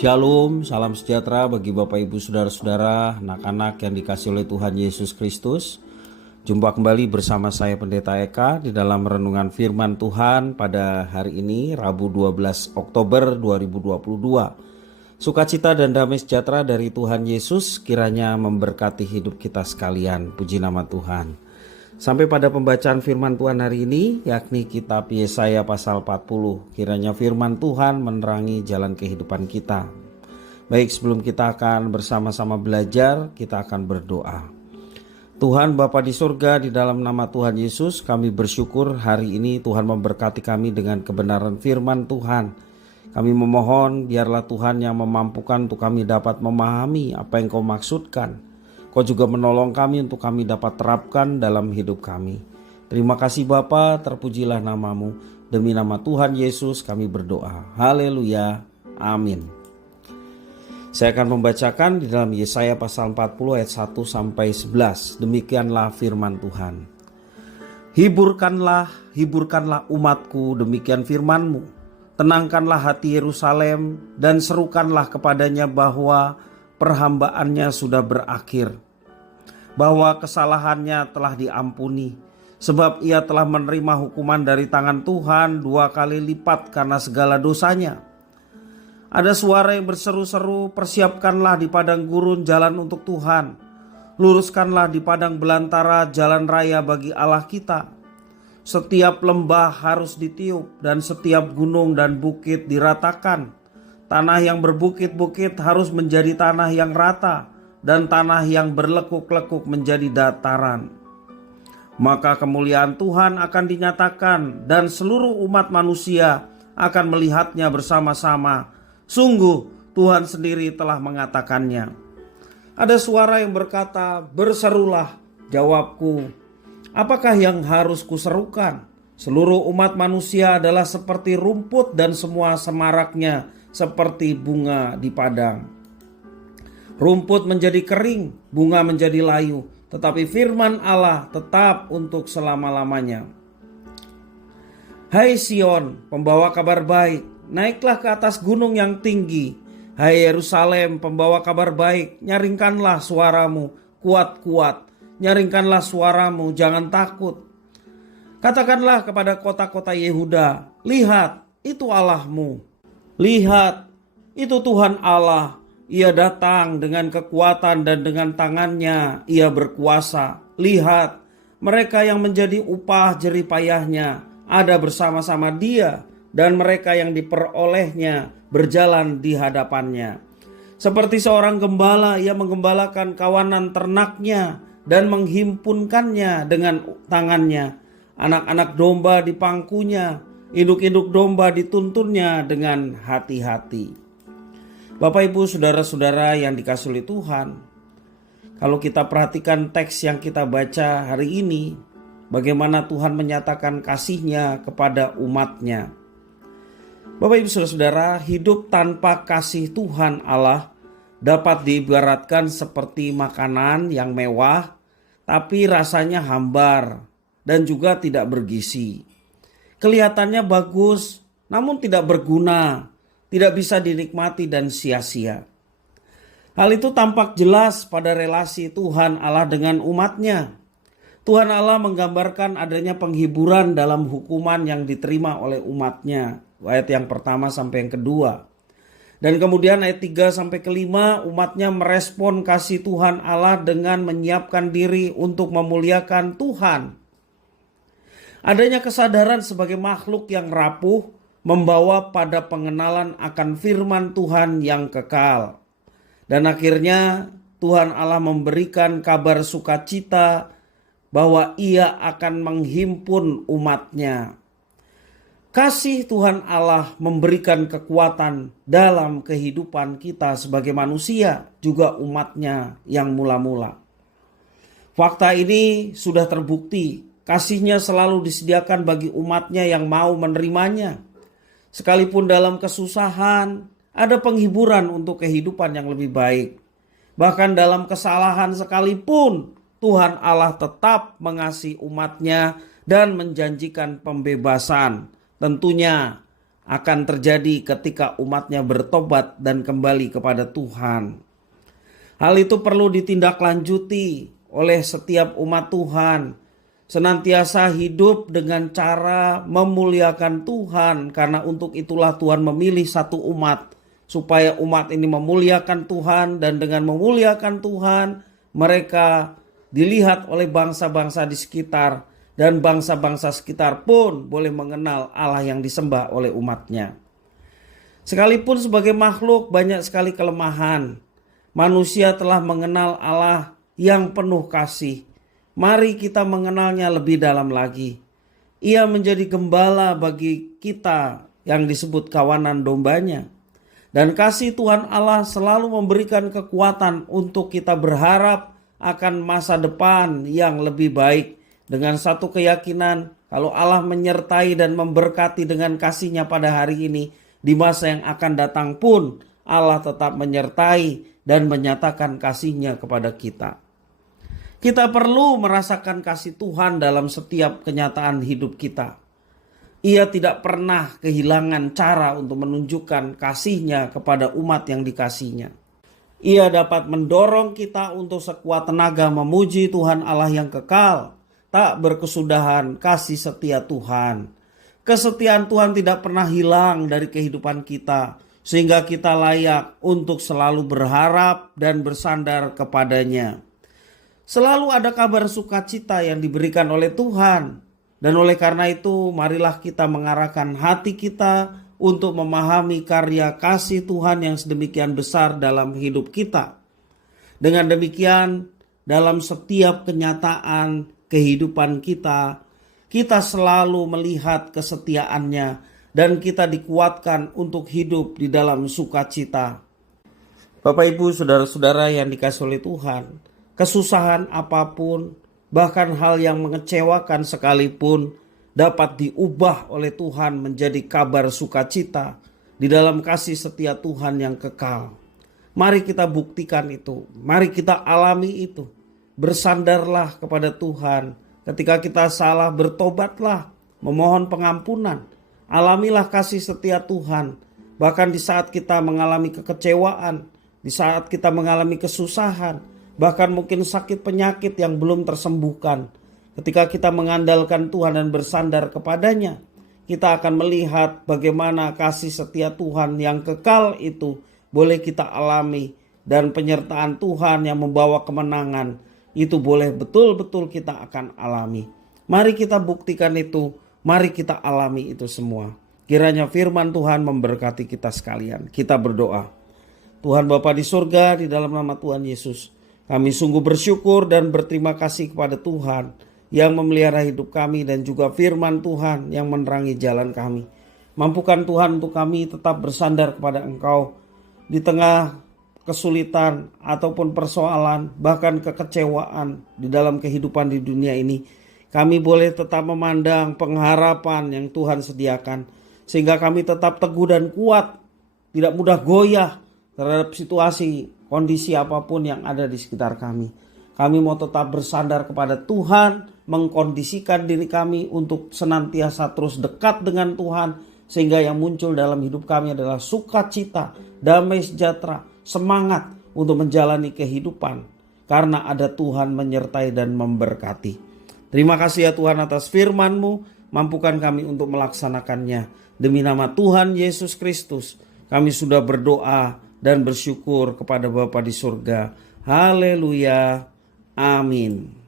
Shalom, salam sejahtera bagi Bapak Ibu Saudara-saudara, anak-anak yang dikasihi oleh Tuhan Yesus Kristus. Jumpa kembali bersama saya Pendeta Eka di dalam renungan firman Tuhan pada hari ini, Rabu 12 Oktober 2022. Sukacita dan damai sejahtera dari Tuhan Yesus kiranya memberkati hidup kita sekalian. Puji nama Tuhan. Sampai pada pembacaan firman Tuhan hari ini, yakni kitab Yesaya pasal 40. Kiranya firman Tuhan menerangi jalan kehidupan kita. Baik, sebelum kita akan bersama-sama belajar, kita akan berdoa. Tuhan Bapa di surga, di dalam nama Tuhan Yesus, kami bersyukur hari ini Tuhan memberkati kami dengan kebenaran firman Tuhan. Kami memohon biarlah Tuhan yang memampukan untuk kami dapat memahami apa yang Kau maksudkan. Kau juga menolong kami untuk kami dapat terapkan dalam hidup kami. Terima kasih Bapa, terpujilah namamu. Demi nama Tuhan Yesus kami berdoa. Haleluya. Amin. Saya akan membacakan di dalam Yesaya pasal 40 ayat 1 sampai 11. Demikianlah firman Tuhan. Hiburkanlah umatku, demikian firman-Mu. Tenangkanlah hati Yerusalem dan serukanlah kepadanya bahwa perhambaannya sudah berakhir, bahwa kesalahannya telah diampuni, sebab ia telah menerima hukuman dari tangan Tuhan 2 kali lipat karena segala dosanya. Ada suara yang berseru-seru, persiapkanlah di padang gurun jalan untuk Tuhan, luruskanlah di padang belantara jalan raya bagi Allah kita. Setiap lembah harus ditiup dan setiap gunung dan bukit diratakan. Tanah yang berbukit-bukit harus menjadi tanah yang rata, dan tanah yang berlekuk-lekuk menjadi dataran. Maka kemuliaan Tuhan akan dinyatakan, dan seluruh umat manusia akan melihatnya bersama-sama. Sungguh Tuhan sendiri telah mengatakannya. Ada suara yang berkata, berserulah. Jawabku, apakah yang harus kuserukan? Seluruh umat manusia adalah seperti rumput dan semua semaraknya seperti bunga di padang. Rumput menjadi kering, bunga menjadi layu, tetapi firman Allah tetap untuk selama-lamanya. Hai Sion, pembawa kabar baik, naiklah ke atas gunung yang tinggi. Hai Yerusalem, pembawa kabar baik, nyaringkanlah suaramu, kuat-kuat. Nyaringkanlah suaramu, jangan takut. Katakanlah kepada kota-kota Yehuda, lihat, itu Allahmu. Lihat, itu Tuhan Allah. Ia datang dengan kekuatan dan dengan tangannya ia berkuasa. Lihat, mereka yang menjadi upah jerih payahnya ada bersama-sama dia, dan mereka yang diperolehnya berjalan di hadapannya. Seperti seorang gembala, ia menggembalakan kawanan ternaknya dan menghimpunkannya dengan tangannya. Anak-anak domba di pangkunya, induk-induk domba dituntunnya dengan hati-hati. Bapak Ibu Saudara-saudara yang dikasihi oleh Tuhan, kalau kita perhatikan teks yang kita baca hari ini, bagaimana Tuhan menyatakan kasih-Nya kepada umat-Nya. Bapak Ibu Saudara-saudara, hidup tanpa kasih Tuhan Allah dapat diibaratkan seperti makanan yang mewah, tapi rasanya hambar dan juga tidak bergizi. Kelihatannya bagus, namun tidak berguna, tidak bisa dinikmati dan sia-sia. Hal itu tampak jelas pada relasi Tuhan Allah dengan umatnya. Tuhan Allah menggambarkan adanya penghiburan dalam hukuman yang diterima oleh umatnya. Ayat yang pertama sampai yang kedua. Dan kemudian ayat 3 sampai ke 5, umatnya merespon kasih Tuhan Allah dengan menyiapkan diri untuk memuliakan Tuhan. Adanya kesadaran sebagai makhluk yang rapuh membawa pada pengenalan akan firman Tuhan yang kekal. Dan akhirnya Tuhan Allah memberikan kabar sukacita bahwa ia akan menghimpun umatnya. Kasih Tuhan Allah memberikan kekuatan dalam kehidupan kita sebagai manusia, juga umatnya yang mula-mula. Fakta ini sudah terbukti. Kasih-Nya selalu disediakan bagi umatnya yang mau menerimanya. Sekalipun dalam kesusahan, ada penghiburan untuk kehidupan yang lebih baik. Bahkan dalam kesalahan sekalipun, Tuhan Allah tetap mengasihi umatnya dan menjanjikan pembebasan. Tentunya akan terjadi ketika umatnya bertobat dan kembali kepada Tuhan. Hal itu perlu ditindaklanjuti oleh setiap umat Tuhan. Senantiasa hidup dengan cara memuliakan Tuhan, karena untuk itulah Tuhan memilih satu umat, supaya umat ini memuliakan Tuhan, dan dengan memuliakan Tuhan mereka dilihat oleh bangsa-bangsa di sekitar, dan bangsa-bangsa sekitar pun boleh mengenal Allah yang disembah oleh umatnya. Sekalipun sebagai makhluk banyak sekali kelemahan, manusia telah mengenal Allah yang penuh kasih. Mari kita mengenalnya lebih dalam lagi. Ia menjadi gembala bagi kita yang disebut kawanan dombanya. Dan kasih Tuhan Allah selalu memberikan kekuatan untuk kita berharap akan masa depan yang lebih baik. Dengan satu keyakinan, kalau Allah menyertai dan memberkati dengan kasih-Nya pada hari ini, di masa yang akan datang pun Allah tetap menyertai dan menyatakan kasih-Nya kepada kita. Kita perlu merasakan kasih Tuhan dalam setiap kenyataan hidup kita. Ia tidak pernah kehilangan cara untuk menunjukkan kasih-Nya kepada umat yang dikasih-Nya. Ia dapat mendorong kita untuk sekuat tenaga memuji Tuhan Allah yang kekal, tak berkesudahan kasih setia Tuhan. Kesetiaan Tuhan tidak pernah hilang dari kehidupan kita, sehingga kita layak untuk selalu berharap dan bersandar kepadanya. Selalu ada kabar sukacita yang diberikan oleh Tuhan. Dan oleh karena itu marilah kita mengarahkan hati kita untuk memahami karya kasih Tuhan yang sedemikian besar dalam hidup kita. Dengan demikian dalam setiap kenyataan kehidupan kita, kita selalu melihat kesetiaan-Nya dan kita dikuatkan untuk hidup di dalam sukacita. Bapak Ibu saudara-saudara yang dikasihi oleh Tuhan, kesusahan apapun, bahkan hal yang mengecewakan sekalipun, dapat diubah oleh Tuhan menjadi kabar sukacita di dalam kasih setia Tuhan yang kekal. Mari kita buktikan itu, mari kita alami itu. Bersandarlah kepada Tuhan. Ketika kita salah, bertobatlah, memohon pengampunan. Alamilah kasih setia Tuhan. Bahkan di saat kita mengalami kekecewaan, di saat kita mengalami kesusahan, bahkan mungkin sakit penyakit yang belum tersembuhkan. Ketika kita mengandalkan Tuhan dan bersandar kepadanya, kita akan melihat bagaimana kasih setia Tuhan yang kekal itu boleh kita alami. Dan penyertaan Tuhan yang membawa kemenangan itu boleh betul-betul kita akan alami. Mari kita buktikan itu, mari kita alami itu semua. Kiranya firman Tuhan memberkati kita sekalian. Kita berdoa. Tuhan Bapa di surga, di dalam nama Tuhan Yesus, kami sungguh bersyukur dan berterima kasih kepada Tuhan yang memelihara hidup kami dan juga firman Tuhan yang menerangi jalan kami. Mampukan Tuhan untuk kami tetap bersandar kepada Engkau di tengah kesulitan ataupun persoalan, bahkan kekecewaan di dalam kehidupan di dunia ini. Kami boleh tetap memandang pengharapan yang Tuhan sediakan, sehingga kami tetap teguh dan kuat, tidak mudah goyah terhadap situasi, kondisi apapun yang ada di sekitar kami. Kami mau tetap bersandar kepada Tuhan, mengkondisikan diri kami untuk senantiasa terus dekat dengan Tuhan, sehingga yang muncul dalam hidup kami adalah sukacita, damai sejahtera, semangat untuk menjalani kehidupan, karena ada Tuhan menyertai dan memberkati. Terima kasih ya Tuhan atas firman-Mu, mampukan kami untuk melaksanakannya. Demi nama Tuhan Yesus Kristus, kami sudah berdoa dan bersyukur kepada Bapa di surga. Haleluya. Amin.